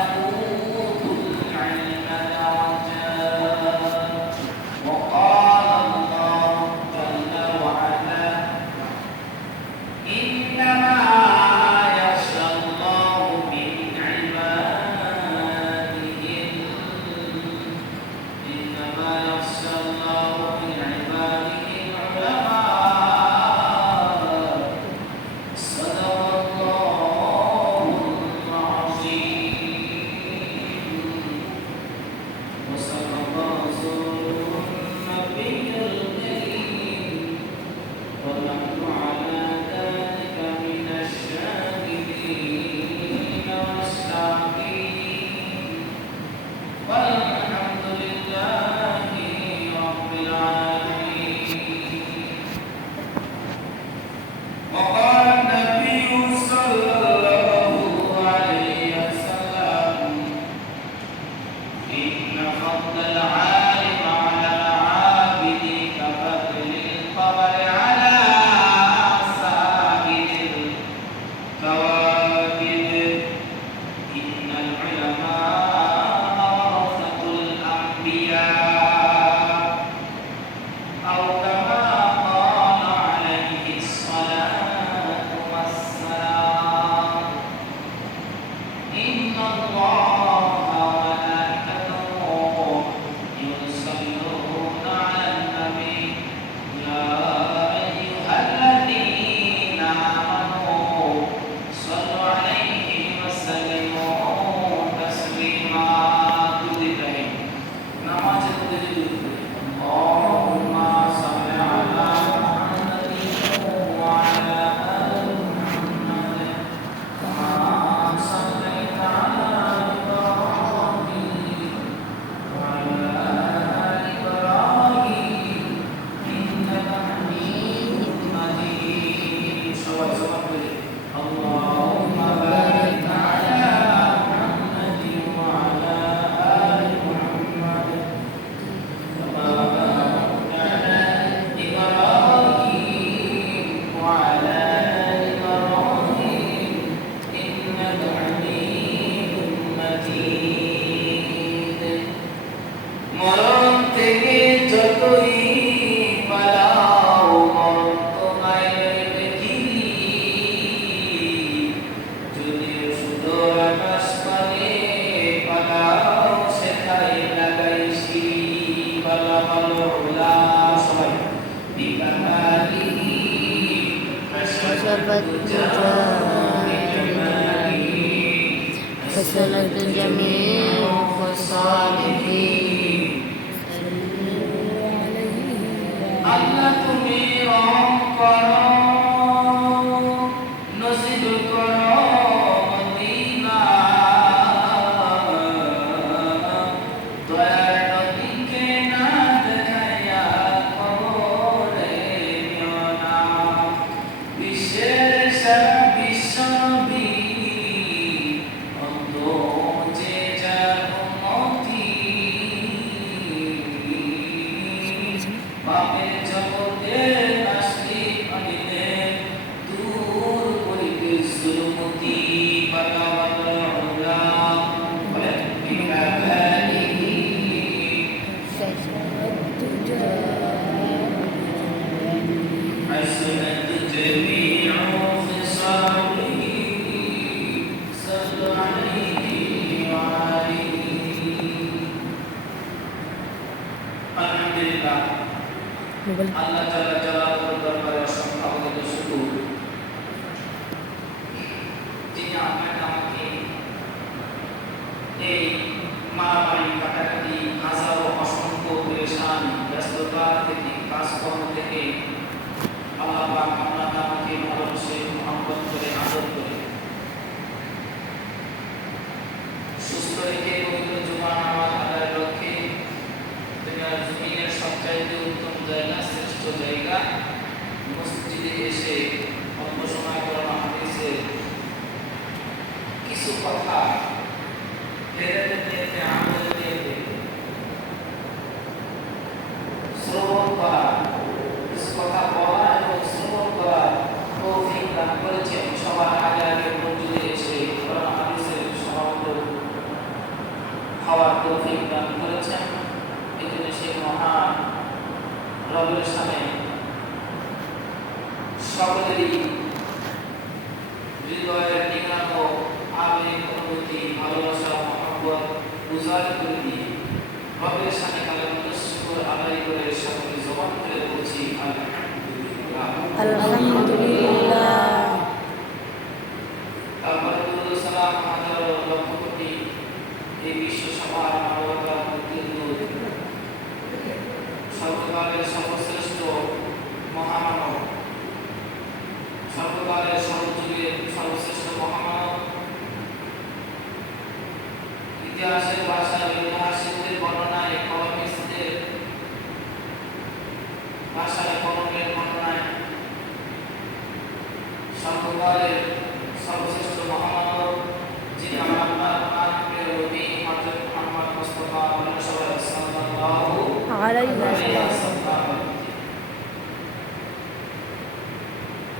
أوتوا سنة جميع الصالحين আল্লাহ তুমি রহম করো নসিব করো মদিনা দয়ার নবীকে না দেখাইয়া কবরে নিও না বিশ্বের সারা বিশ্ব নবী বাপের জগতে আসলি পানিতে দূর করিতে সুরমতি বাগাবাদা বলেন বিকাবালিহি حسنت جميع خصاله صلوا عليه وآله الحمد لله আল্লাহ তাআলা জালালুর দরবারে অসংখ্য অগণিত শুকর যিনি আপনাকে আমাকে এই মারামারি কাটাকাটি হাজারো অসংখ্য পেরেশান ব্যস্ততা থেকে কাজকর্ম থেকে আল্লাহ পাক আপনাকে আমাকে ভালোবেসে মহব্বত করে আদর করে সুস্থ রেখে পবিত্র জুমা নামাজ আদায়ের লক্ষ্যে দুনিয়ার জমিনের সবচাইতে উত্তম জায়গা শ্রেষ্ঠ জায়গা মসজিদে এসে অল্প সময় করানো হাদিসের কিছু কথা শ্রবণ করা কিছু কথা বলা এবং শ্রবণ করা তৌফিক দান করেছেন সবার আগে আগে মসজিদে এসে কোরআন হাদিসের সমাপ্ত হওয়ার তৌফিক দান করেছেন এই জন্য সেই মহান রবের সামনে সকলেরই হৃদয়ের নিগানো আবেগ অনুভূতি ভালোবাসা মহব্বত উজাড় করে দিয়ে রবের সামনে কালেমাতুশ শুকর আদায় করে সকলে জবান করে বলছি আলহামদুলিল্লাহ। তারপরে দুরূদ সালাম হাজার লক্ষ কোটি এই বিশ্ব সভার মানবতার মুক্তির দূত সর্বকালের সর্বশ্রেষ্ঠ মহামানব সর্বকালের সর্বযুগের সর্বশ্রেষ্ঠ মহামানব ইতিহাসের ভাষায় ঐতিহাসিকদের বর্ণনায় কলমিস্টদের ভাষায় কলমের বর্ণনায় সর্বকালের সর্বশ্রেষ্ঠ মহামানব যিনি আমার আল্লাহর প্রিয় নবী হযরত মুহাম্মদ মুস্তাফা সাল্লাল্লাহু আলাইহি ওয়াসাল্লাম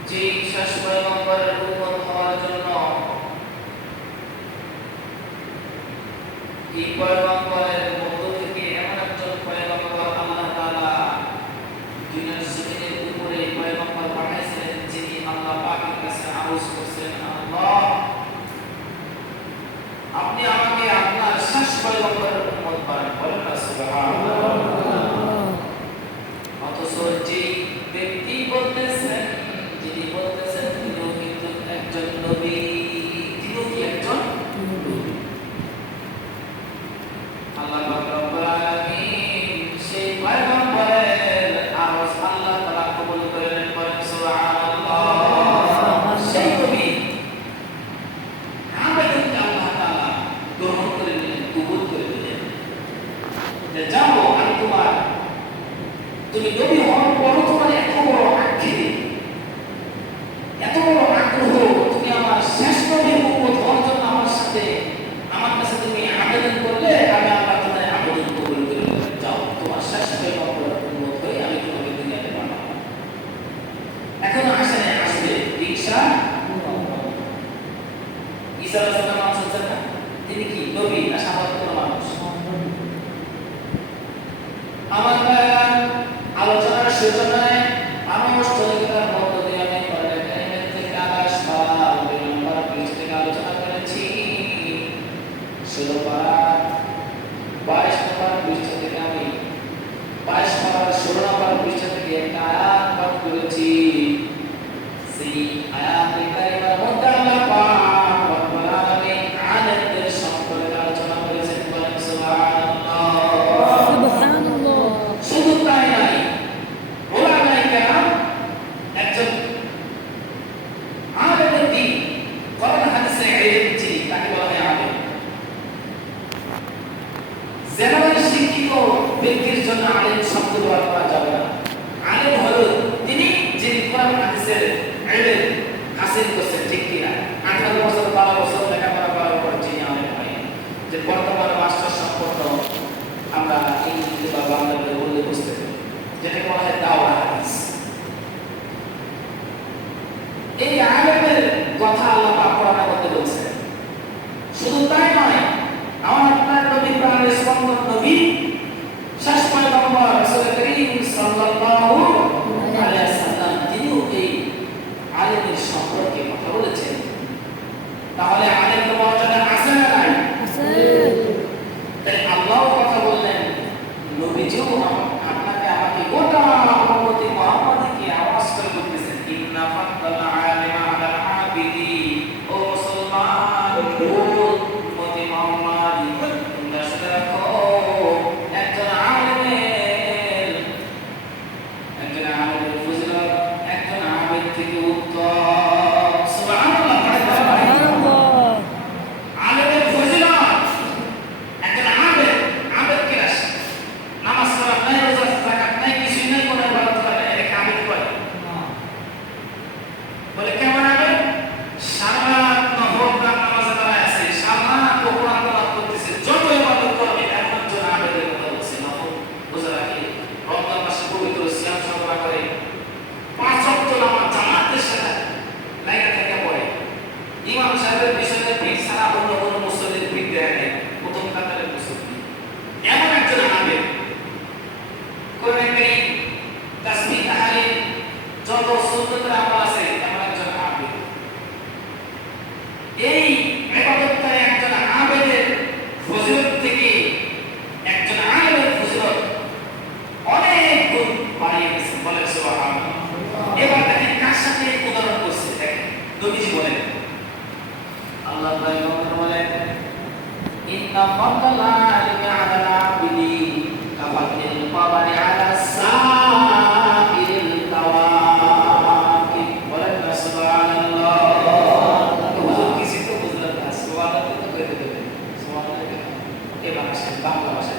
যে শেষ পয়গম্বরের উম্মত হওয়ার জন্য এই পয়গম্বরের মধ্য থেকে এমন একজন পয়গম্বর আল্লাহ তাআলা দুনিয়ার জমিনের উপরে পয়গম্বর পাঠিয়েছেন যিনি আল্লাহ পাকের কাছে আরজ করেছেন আল্লাহ আপনি আমাকে আপনার শেষ পয়গম্বরের উম্মত বানান বলেন না সুবহানাল্লাহ। অথচ যে ব্যক্তি বলতেছেন যিনি বলতেছেন তিনিও কিন্তু একজন নবী তিনিও কি একজন নবী আল্লাহ পাক রব্বুল আলামিন সেই পয়গম্বরের আওয়াজ আল্লাহ তাআলা কবুল করে নেন বলেন সুবহানাল্লাহ। সেই নবী আবেদনকে আল্লাহ তাআলা গ্রহণ করে নিলেন কবুল করে নিলেন যে যাও আমি তুমি নবী হওয়ার পর তোমার এত বড় আক্ষেপ এত বড় আগ্রহ তুমি আমার শেষ নবীর উম্মত হওয়ার জন্য আমার সাথে আমার কাছে তুমি আবেদন করলে আমি আল্লাহ তোমার আবেদন কবুল করে নেব যাও তোমার শেষ পয়গম্বরের উম্মত হয়ে আমি তোমাকে দুনিয়াতে পাঠাবো এখন আসেন আসবে ঈসা ঈসা আলাইহিস সালাম আছেন না তিনি কি নবী না সাধারণ কোনো মানুষ আমার আলোচনার সূচনায় মানুষ চরিত্রের মধ্য দিয়ে আমি পরকালের থেকে আকাশ পাতাল বিলম্বর পৃষ্ঠ থেকে আলোচনা করেছি 16 পারা 22 নম্বর পৃষ্ঠ থেকে আমি 22 পারা 16 নম্বর পৃষ্ঠ থেকে একটা আয়াত পাঠ করেছি সেই আয়াতে কারিমার মধ্যে আল্লাহ পাক রব্বুল আলামিন আয়াতের তাহলে আলেমের মর্যাদা আছে না নাই? তাই আল্লাহ কথা বললেন, নবীজিও আপনাকে আমাকে গোটা উম্মতি মুহাম্মাদকে আওয়াজ করে বলতেছেন, ইন্না ফাদ্দাল আলিমা আলাল আবিদি। ও মুসলমান উম্মতি মুহাম্মাদ, তোমরা শুনে রাখো, একজন আলেমের ফজিলত একজন আবেদ থেকে উত্তম। সুবহানাল্লাহ। আলেমের ফজিলত একজন আবেদ, আবেদ কে আসে নামাজ পড়া নাই, রোজা যাকাত নাই, কিছুই নাই, কোনো ইবাদত করে না, এটাকে আবেদ বলে। বলে কেমন আবেদ? সারা রাত নফল নামাজে দাঁড়ায় আছে, সারা রাত কোরআন তেলাওয়াত করতেছে, যত ইবাদত করবে এমন একজন আবেদের কথা বলছে। নফল রোজা রাখে, রমজান মাসে পবিত্র সিয়াম সাধনা করে, 5 ওয়াক্ত নামাজ জামাতের সাথে লাগা থেকে পড়ে, ইমাম সাহেবের পিছনে পিঠ ছাড়া অন্য কোনো মুসল্লির পিঠ দেয় নাই, প্রথম কাতারের মুসল্লি। এমন একজন আবেদ, কোরআন কারীম, তাসবিহ, তাহলিল, যত সুন্নতের আমল আছে, এমন একজন আবেদ। এই ইবাদতটা একজন আবেদের ফজিলত থেকে একজন আলেমের ফজিলত অনেক গুণ বাড়িয়ে গেছে। বলেন সুবহানাল্লাহ। এবার দেখেন কার সাথে উদাহরণ করছে, দেখেন নবীজি বলেন, আল্লাহ তাআলা বলেন, ইন্না ফাদ্দাল আলিমি আলাল আবিদি কাফাতিল কমারি আলা সাইরিল কাওয়াকিব। বলেন না সুবহানাল্লাহ। হুজুর কিছু তো বুঝলেন না, সুবহানাল্লাহ তো কইতে দেবেন, সুবহানাল্লাহ এই ভাষায়, বাংলা ভাষায়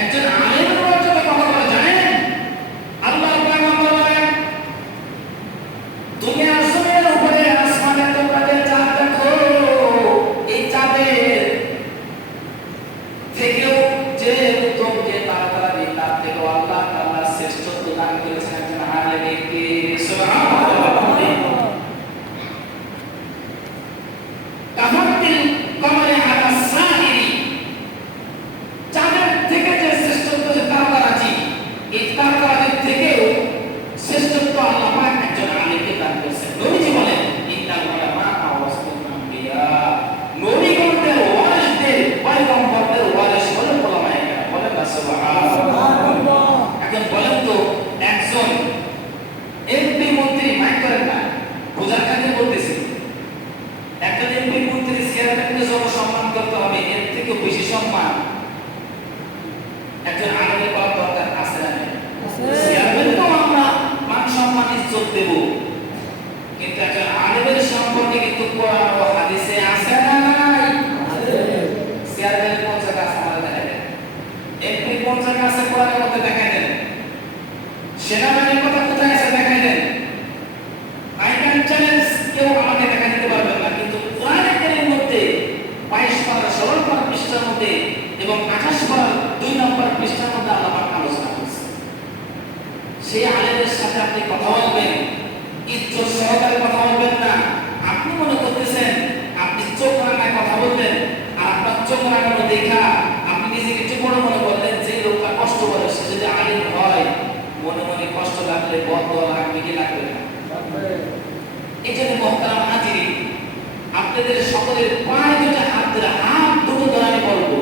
একজন আলেমের মর্যাদা কথা বলে জানেন? আল্লাহ পয়গম্বর বলেন, তুমি আসমানের উপরে, আসমানের তোমরা যে চাঁদ দেখো, এই চাঁদের থেকেও যে উত্তম, যে তারাতারি, তার থেকেও আল্লাহ তাআলা শ্রেষ্ঠত্ব দান করেছেন একজন আলেমকে। সুবহানাল্লাহ। কাফাতিল কমারি আলা সাইরি, চাঁদের থেকে যে শ্রেষ্ঠত্ব, যে তারাতারি, এই তারাতারির থেকেও শ্রেষ্ঠত্ব আল্লাহ পাক একজন আলেমকে দান করেছেন। নবীজি বলেন, ইন্নাল উলামা ওয়ারাসাতুল আম্বিয়া, নবীগণের ওয়ারিসদের, পয়গম্বরদের ওয়ারিস হলেন উলামায়ে কেরাম। বলেন না সুবহানাল্লাহ। এখন বলেন তো, একজন এমপি মন্ত্রী, মাইক করেন না, বোঝার কাছে বলতেছি, একজন এমপি মন্ত্রী চেয়ারম্যানকে যত সম্মান করতে হবে, এর থেকেও বেশি সম্মান একজন আলেমের করা দরকার আছে না? চেয়ারম্যানকেও আমরা মান সম্মান ইজ্জত দেব, কিন্তু একজন আলেমের সম্পর্কে কিন্তু কোরআন ও হাদিসে আছে না নাই? চেয়ারম্যানের কোন জায়গা আছে আমাদের দেখাই দেন, এমপি কোন জায়গা আছে কোরআনের মধ্যে দেখাই দেন, সেনাবাহিনীর কথা কোথায় আছে দেখাই দেন। আই ক্যান চ্যালেঞ্জ, কেউ আমাকে দেখা দিতে পারবেন না, কিন্তু কোরআনের কারীমের মধ্যে 22 পারা 16 পারা পৃষ্ঠার মধ্যে এবং 28 পারা 2 নম্বর পৃষ্ঠার মধ্যে আল্লাহ পাক আলোচনা করেছেন। সেই আলেমের সাথে আপনি কথা বলবেন, ইজ্জত সহকারে কথা বলবেন না। আপনি মনে করতেছেন আপনি চোখ রাঙায় কথা বলবেন, আর আপনার চোখ রাঙানো দেখা আপনি নিজেকে চুপ মনে করলেন, যে লোকটা কষ্ট করে সে যদি আলেম হয়, মনে মনে কষ্ট লাগলে বদদোয়া লাগবে কি লাগবে না? এই জন্য মুহতারাম হাজিরিন, আপনাদের সকলের পায়ে দুটো হাত ধরে, হাত দুটো ধরে আমি বলবো,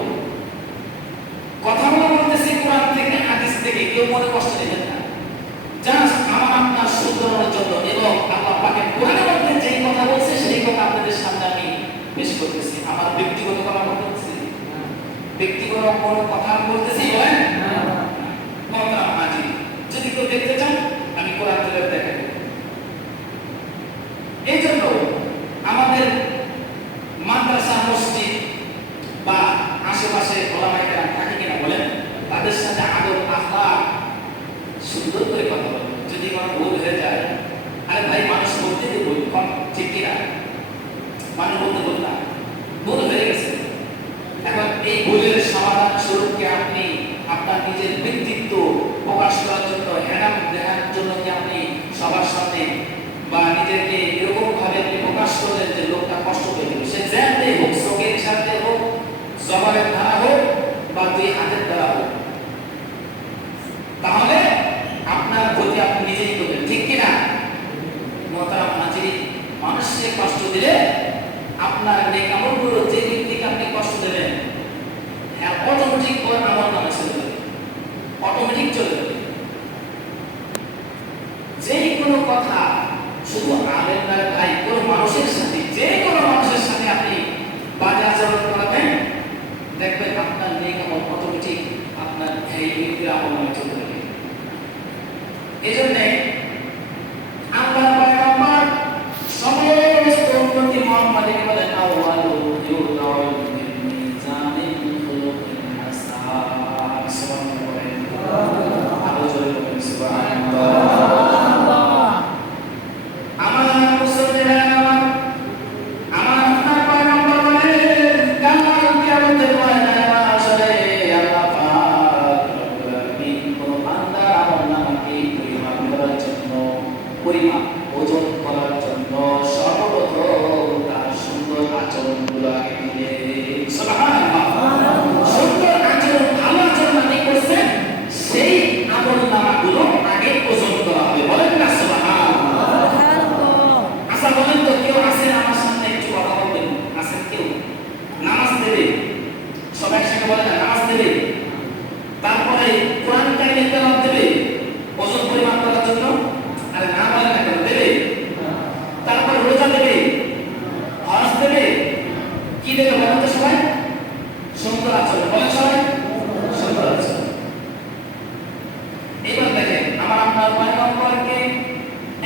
কথা বলতেছি কোরআন থেকে, হাদিস থেকে, কেউ মনে কষ্ট নেবেন না। জাস্ট আমার আপনার সুন্দরের জন্য, এবং আল্লাহ পাকের কোরআনের মধ্যে যেই কথা বলছে সেই কথা আপনাদের সামনে আমি পেশ করতেছি। আমার ব্যক্তিগত কথা বলতেছি, ব্যক্তিগত কোনো কথা বলতেছি বলেন না। মুহতারাম হাজিরিন, যদি কেউ দেখতে চান আমি কোরআন থেকে দেখাবো। এই জন্য আমাদের মাদ্রাসা, মসজিদ বা আশেপাশে ওলামায়ে কেরাম থাকে কিনা বলেন, তাদের সাথে আদব আখলাক সুন্দর করে কথা বলবেন। যদি কোনো ভুল হয়ে যায়, আরে ভাই মানুষ বলতে তো ভুল, ঠিক কিনা? মানুষ বলতে ভুল না, ভুল হয়ে গেছে। এখন এই ভুলের সমাধান স্বরূপকে আপনি আপনার নিজের ব্যক্তিত্ব প্রকাশ করার জন্য, হেরাম দেখার জন্য কি আপনি সবার সামনে বা নিজেকে এরকম ভাবে আপনি প্রকাশ করলেন যে লোকটা কষ্ট পেয়ে গেল, সে জ্যামে হোক, চোখের সাথে হোক, জবানের দ্বারা হোক বা 2 হাতের দ্বারা হোক, তাহলে আপনার ক্ষতি আপনি নিজেই করবেন, ঠিক কিনা? মুহতারাম হাজিরিন, মানুষকে কষ্ট দিলে আপনার নেক আমলগুলো যে ব্যক্তিকে আপনি কষ্ট দেবেন, হ্যাঁ অটোমেটিক ওর আমল নামে চলে যাবে, অটোমেটিক চলে যাবে। যে কোনো কথা শুধু আলেম না ভাই, কোনো মানুষের সাথে, যে কোনো মানুষের সাথে আপনি বাজে আচরণ করাবেন, দেখবেন আপনার নেক আমল অটোমেটিক আপনার এই ব্যক্তির আমল নামে চলে যাবে। এই জন্যে আল্লাহর পয়গম্বর সমস্ত উম্মতি মুহাম্মাদকে বলেন আউয়ালু ইউদাউল বিল মিজানিল খুলুকিল হাসান। সুবহানাল্লাহ, আরো জোরে বলেন সুবহানাল্লাহ। আমার মুসলমানেরা, আমার আপনার পয়গম্বর বলেন কাল কিয়ামতের ময়দানে আসরে আল্লাহ পাক রব্বুল আলামিন কোন বান্দার আমলনামাকে পরিমাপ করার জন্য, পরিমাপ ওজন করার জন্য সর্বপ্রথম তার সুন্দর আচরণগুলো আগে দিলে। সুবহানাল্লাহ, সুন্দর আচরণ, ভালো আচরণ আপনি করছেন, সেই আমলনামাগুলো আগে ওজন করা হবে। বলেন না সুবহানাল্লাহ। আচ্ছা বলেন তো, কেউ আছেন আমার সামনে একটু কথা বলবেন? আছেন কেউ? নামাজ দেবে, সব একসাথে বলেন না, নামাজ দেবে, তারপরে কোরআন কারিমের তেলাওয়াত দেবে ওজন পরিমাপ করার জন্য। আরে না বলেন না কেন, দেবে। তারপর রোজা দেবে, হজ দেবে, কি দেবে বলেন তো সবাই? সুন্দর আচরণ। বলেন সবাই সুন্দর আচরণ। এবার দেখেন আমার আপনার পয়গম্বরকে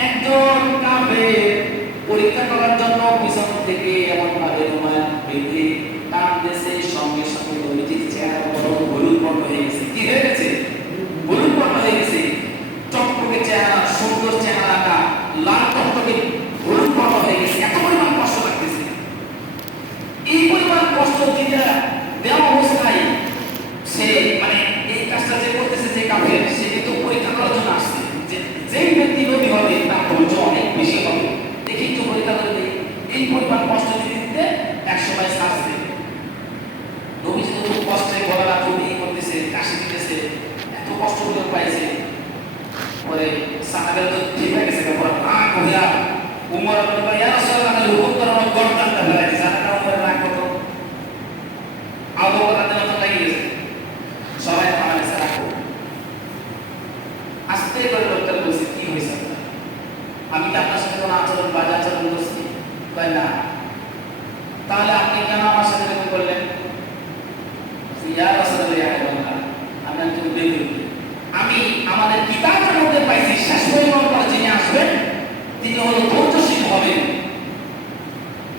একজন কাফের পরীক্ষা করার জন্য পিছন থেকে এমন ভাবে রুমাল বেঁধে টানতেছে, সঙ্গে সঙ্গে নবীজির চেহারা বড় হলুদ বর্ণ হয়ে গেছে। কি হয়ে গেছে? হলুদ বর্ণ হয়ে গেছে। চকচকে চেহারা, সুন্দর চেহারাটা লাল টকটকে হলুদ বর্ণ হয়ে গেছে। এত পরিমাণ কষ্ট লাগতেছে। এই পরিমাণ কষ্ট দিতে দেওয়া অবস্থায় সে মানে এই কাজটা যে করতেছে, যে কাফের, সে কিন্তু পরীক্ষা করার জন্য আসছে যে যেই ব্যক্তি নবী হবে তার ধৈর্য অনেক বেশি হবে। দেখি একটু পরীক্ষা করে দেখি, এই পরিমাণ কষ্ট দিতে দিতে একসময় শ্বাস দেবে। নবী যদি খুব কষ্টে গলাটা চুরি করতেছে, কাশি দিতেছে, এত কষ্ট করে পাইছে, পরে সাহাবেরা তো ঠিক হয়ে গেছে, পরে রাগ হইয়া উমর বলল ইয়া রাসূলুল্লাহ হুকুম করার গর্দানটা ফেলে দিছে। সাহাবারা উমরের রাগ কত, আবু বকর রাদিয়াল্লাহু তাআলা গেছে, সবাই পালালে সারা কো আস্তে করে লোকটা বলছে কি হইছে, আমি তো আপনার সাথে কোনো আচরণ বাজে আচরণ করছি? তাই না, তাহলে আপনি কেন আমার সাথে এরকম করলেন? ইয়া রাসূলুল্লাহ ইয়া হাবিবাল্লাহ, আমি একজন বেদুইন, আমি আমাদের কিতাবের মধ্যে পাইছি শেষ পরিমাণ পরে যিনি আসবেন তিনি হলো ধৈর্যশীল হবেন।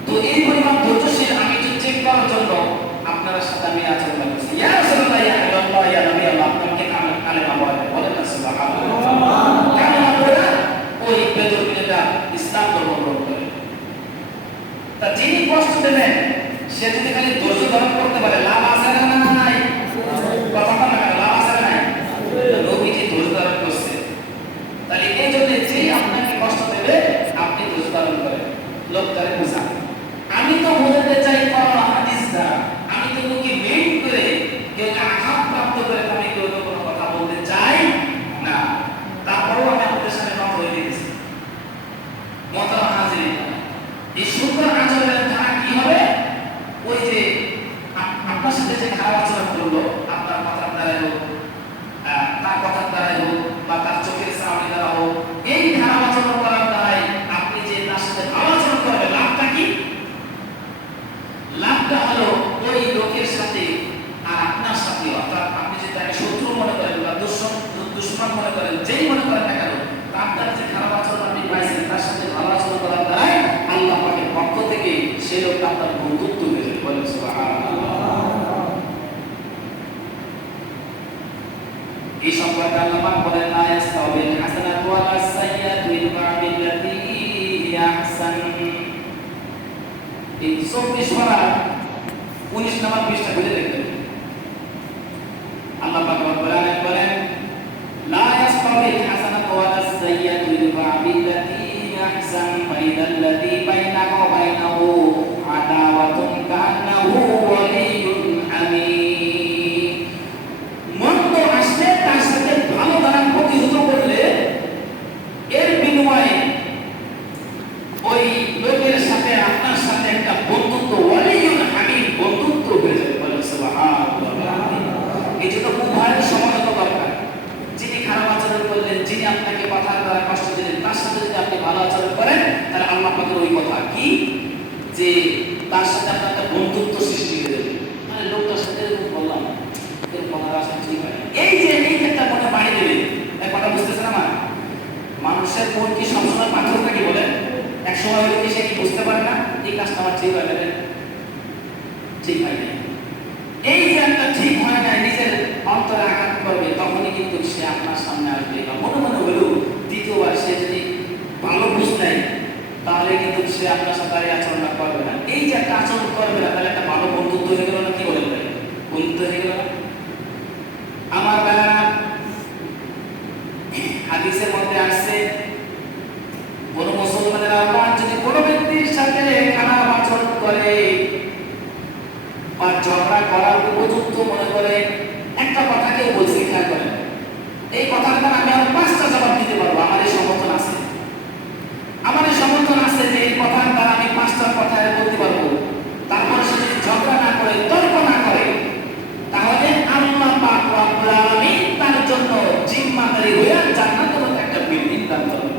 তো এই পরিমাণ ধৈর্যশীল আমি একটু চেক করার জন্য আপনার সাথে আমি আচরণ করছি। ইয়া রাসূলুল্লাহ ইয়া হাবিবাল্লাহ ইয়া নবী আল্লাহ, আপনাকে কালেমা বলেন না সুবহানাল্লাহ। কালেমা পড়া ওই বেদুইনটা ইসলাম গ্রহণ করে। তা যিনি কষ্ট দেবেন সে যদি খালি ধৈর্য ধারণ করতে পারে, লাভ আছে না নাই? কথাটা না, লাভ আছে না নাই? নবীজি ধৈর্য ধারণ করছে, তাহলে এই জন্য যে আপনাকে কষ্ট দেবে আপনি ধৈর্য ধারণ করেন। লোকটারে বুঝান, আমি তো বোঝাতে চাই কোরআন হাদিস দ্বারা, আমি তো মুখে মেইন করে কেউ আঘাত প্রাপ্ত করে আমি কেউ কোনো কথা বলতে চাই না। তারপরেও আমি আপনাদের সামনে কথা হয়ে গেছি। মোহতারাম হাজিরিন, এই সুন্দর আচরণের দ্বারা কি হবে? ওই যে আপনার সাথে যে খারাপ আচরণ করলো, আপনার কথার দ্বারাই হোক, তার কথার দ্বারাই হোক, বা তার চোখের সামনে দ্বারা হোক, এই খারাপ আচরণ করার দ্বারাই আপনি যে তার সাথে ভালো আচরণ করবেন, লাভটা কি? লাভটা হলো ওই লোকের সাথে আর আপনার সাথে, অর্থাৎ আপনি যে তাকে শত্রু মনে করেন বা দুশ্মন মনে করেন, যেই মনে করেন না কেন, তার যে খারাপ আচরণ আপনি পাইছেন তার সাথে ভালো আচরণ করার দ্বারাই আল্লাহ পাকের পক্ষ থেকে সেই লোকটা আপনার বন্ধুত্ব হয়ে যাবে। বলেন সুবহানাল্লাহ। এই সম্পর্কে আল্লাহ পাক বলেন লা ইয়াস্তাউবিল হাসানাতু ওয়ালা সাইয়্যাতু ইদফা বিল্লাতী হিয়া আহসান। এই 24 পারা 19 নম্বর পৃষ্ঠা খুলে দেখবেন। আল্লাহ পাক বলেন লা ইয়াস্তাউবিল হাসানাতু ওয়ালা সাইয়্যাতু ইদফা বিল্লাতী হিয়া আহসান ফাইদাল্লাযী বাইনাকা ওয়া বাইনাহু আদাওয়াতুন কান্নাহু ওয়ালিয়্যুন হামীম। মন্দ আসলে তার সাথে ভালো দ্বারা প্রতিহত করলে এর বিনিময়ে ওই লোকের সাথে আপনার সাথে একটা বন্ধুত্ব যে তার সাথে আপনার একটা বন্ধুত্ব সৃষ্টি করে দেবে, মানে লোকটার সাথে এরকম বললাম এরকম কথা আসলে ঠিক হয় না। এই যে এই একটা মনে বাড়ি দেবে, এক কথা বুঝতেছেন আমার? মানুষের মন কি সবসময় পাথর থাকে বলেন? এক সময় হলে কি সে কি বুঝতে পারে না এই কাজটা আমার ঠিক হয় না, ঠিক হয় না। এই যে একটা ঠিক হয় না, নিজের অন্তরে আঘাত করবে, তখনই কিন্তু সে আপনার সামনে আসবে। বা মনে মনে হলেও দ্বিতীয়বার সে যদি ভালো বুঝ নেয়, তাহলে কিন্তু সে আপনার সাথে এই আচরণটা করবে না। এই যে একটা আচরণ করবে না, তাহলে একটা ভালো বন্ধুত্ব হয়ে গেল না? কি বলেন ভাই, বন্ধুত্ব হয়ে গেল না? আমার বেলা হাদিসের মধ্যে আসছে, কোন মুসলমানের আল্লাহ যদি কোনো ব্যক্তির সাথে খারাপ আচরণ করে বা ঝগড়া করার উপযুক্ত মনে করে একটা কথা কেউ বলছে, খেয়াল করেন, এই কথার দ্বারা আমি আরো 5টা জবাব দিতে পারবো। আমার এই সমর্থন আছে, আমার এই সমর্থন আছে যে এই কথার দ্বারা আমি 5টা কথা বলতে পারবো। তারপরে সে যদি ঝগড়া না করে, তর্ক না করে, তাহলে আল্লাহ পাক রব্বুল আলামিন তার জন্য জিম্মাদারি হয়ে জান্নাতের মতো একটা বিল্ডিং দান করবেন।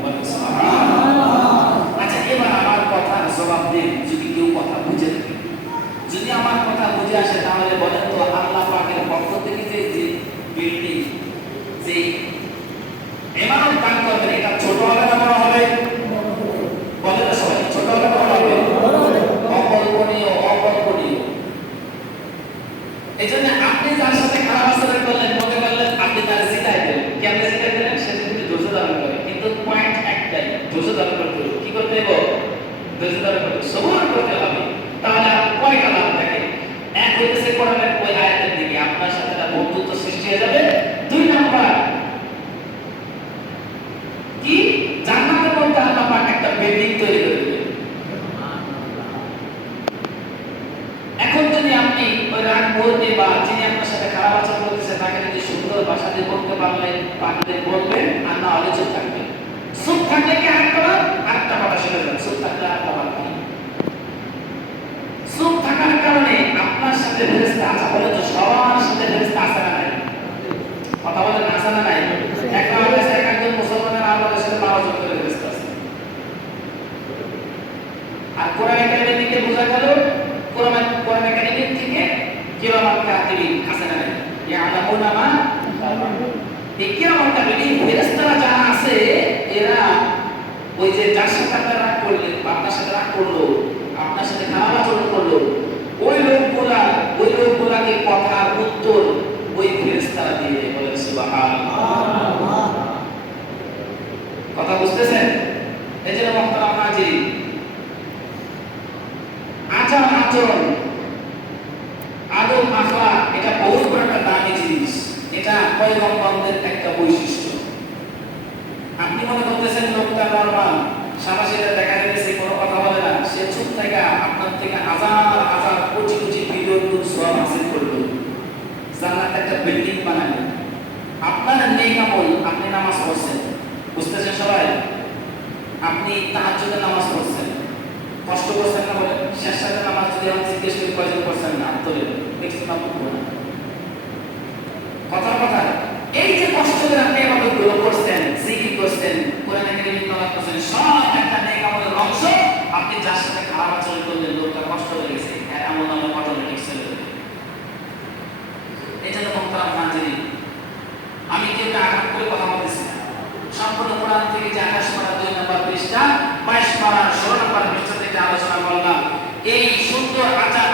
আচ্ছা, এবার আমার কথার জবাব দিন, যদি কেউ কথা বুঝে থাকে, যদি আমার কথা বুঝে আসে, তাহলে বলেন তো আল্লাহ পাকের পক্ষ থেকে যে বিল্ডিং, যে ইমারত দান করবেন, এটা ছোট হবে না বড় হবে? বলেন না সবাই, ছোট হবে না বড় হবে? অকল্পনীয়, অকল্পনীয়। এই জন্য আপনি যার সাথে খারাপ আচরণ করলেন, মনে করলেন আপনি তার জিতাই দিলেন। কেমন জিতাই দিলেন? সে যদি ধৈর্য ধারণ করে, কিন্তু পয়েন্ট একটাই, ধৈর্য ধারণ করতে হবে। কি করতে হবে? ধৈর্য ধারণ করতে, সবর করতে হবে। তাহলে আর কয়টা লাভ থাকে? এক হইতেছে কোরআনের ওই আয়াতের দিকে আপনার সাথে একটা বন্ধুত্ব সৃষ্টি হয়ে যাবে। 2 নাম্বার কি? জান্নাতের মধ্যে আল্লাহ পাক একটা বিল্ডিং তৈরি করে দেবেন। এখন যদি আপনি ওই রাগ বলতে বা যিনি আপনার সাথে খারাপ আচরণ করতেছে তাকে যদি সুন্দর ভাষা দিয়ে বলতে পারলে বলবেন, আর না হলে চুপ থাকবেন। চুপ থাকলে কি আরেকটা কথা শুনে যান, চুপ থাকলে আরেকটা কথা। চুপ থাকার কারণে আপনার সাথে ফেরেশতা আছে, বলে তো সবার সাথে ফেরেশতা আছে না নাই? কথা বলেন, আছে না নাই? একজন মুসলমানের আল্লাহর সাথে 12 জন করে ফেরেশতা আছে। আর কোরআন কারীমের দিকে বোঝা গেল, কোরআন কারীমের থেকে কিরামান কাতিবিন আছে না নাই? ইয়ালামুনা মা এই কিরামান কাতিবিন ফেরেশতারা যারা আছে, এরা ওই যে যার সাথে আপনারা রাগ করলেন, আপনার সাথে রাগ করলো, আপনার সাথে খারাপ আচরণ করলো, ওই লোকগুলাকে কথার উত্তর ওই ফেরেশতারা দিয়ে দেয়। বলেন সুবহানাল্লাহ। কথা বুঝতেছেন? এই যে মুহতারাম হাজিরিন, আচরণ, আদব, আখলাক, এটা বহুত বড় একটা দামি জিনিস। এটা পয়গম্বরদের একটা বৈশিষ্ট্য। আপনি মনে করতেছেন লোকটা নরমাল, সামাজিকতা দেখা যাচ্ছে কোনো কথা বলে না, সে চুপ থেকে আপনার থেকে হাজার হাজার কোটি কোটি বিলিয়ন সওয়াব হাসিল করলো, জান্নাত একটা বিল্ডিং বানালো। আপনার নেক আমল, আপনি নামাজ পড়ছেন, বুঝতেছেন সবাই? আপনি তাহাজ্জুদের নামাজ পড়ছেন, কষ্ট করছেন না? বলেন, শেষ রাতে নামাজ যদি আমি জিজ্ঞেস করি কয়জন করছেন না, তোলে দেখছেন না? কথা এই যে কষ্ট করে আপনি আমাদের গুলো করছেন, জিকির করছেন, কোরআন কারীম তেলাওয়াত করছেন, সব একটা নেক আমলের অংশ। আপনি যার সাথে খারাপ আচরণ করলেন, লোকটা কষ্ট হয়ে গেছে, এর আমল নামে অটোমেটিক চলে যাবে। এই জন্য মুহতারাম হাজিরিন, আমি কেউকে আঘাত করে কথা বলতেছি না। সম্পূর্ণ কোরআন থেকে যে 28 পারা 2 নম্বর পৃষ্ঠা, 22 পারা 16 নম্বর পৃষ্ঠা থেকে আলোচনা করলাম। এই সুন্দর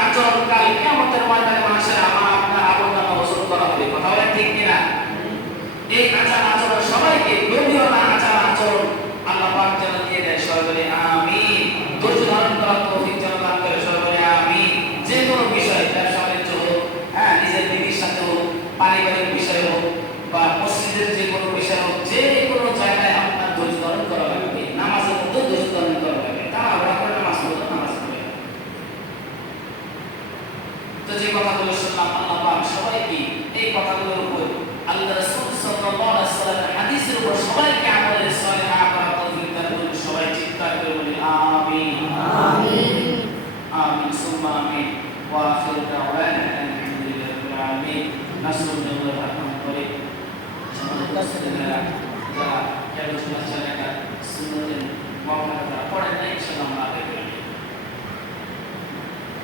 আচরণ কাল কিয়ামতের ময়দানে মানুষের আমার আপনার আমল নামে ওজন করা হবে। কথা বলেন ঠিক কিনা? এই আচরণ সবাইকে নবীয় আচরণ আল্লাহ পাক যেন দিয়ে দেয়। সর্বরে আমিন। ধৈর্য ধারণ করার তৌফিক যেন দান করে। সর্বরে আমিন। যে কোনো বিষয়, ব্যবসা বাণিজ্য হোক, নিজের বিবির সাথে হোক, পারিবারিক বিষয় হোক, বা মসজিদের যে কোনো বিষয় হোক, যে কোনো জায়গায় আপনার ধৈর্য ধারণ করা লাগবে। নামাজের মধ্যে ধৈর্য ধারণ করা লাগবে। তাড়াহুড়া করে নামাজ পড়লে নামাজ পড়বে। তো যে কথাগুলো শুনলাম, আল্লাহ পাক সবাইকে এই কথাগুলোর উপর, আল্লাহ রাসূল সাল্লাল্লাহু আলাইহি ওয়াসাল্লামের হাদিসের উপর সবাইকে আমলে সালিহা করার তৌফিক দান করুন। সবাই চিৎকার করে বলি আমিন। আমিন। আমিন সুম্মা আমিন। ওয়া আখিরু দাওয়ানা আলহামদুলিল্লাহি রাব্বিল আলামিন। নাসআলুল্লাহ রাহমান করে যারা কেবল সুন্নাত সুন্নাতের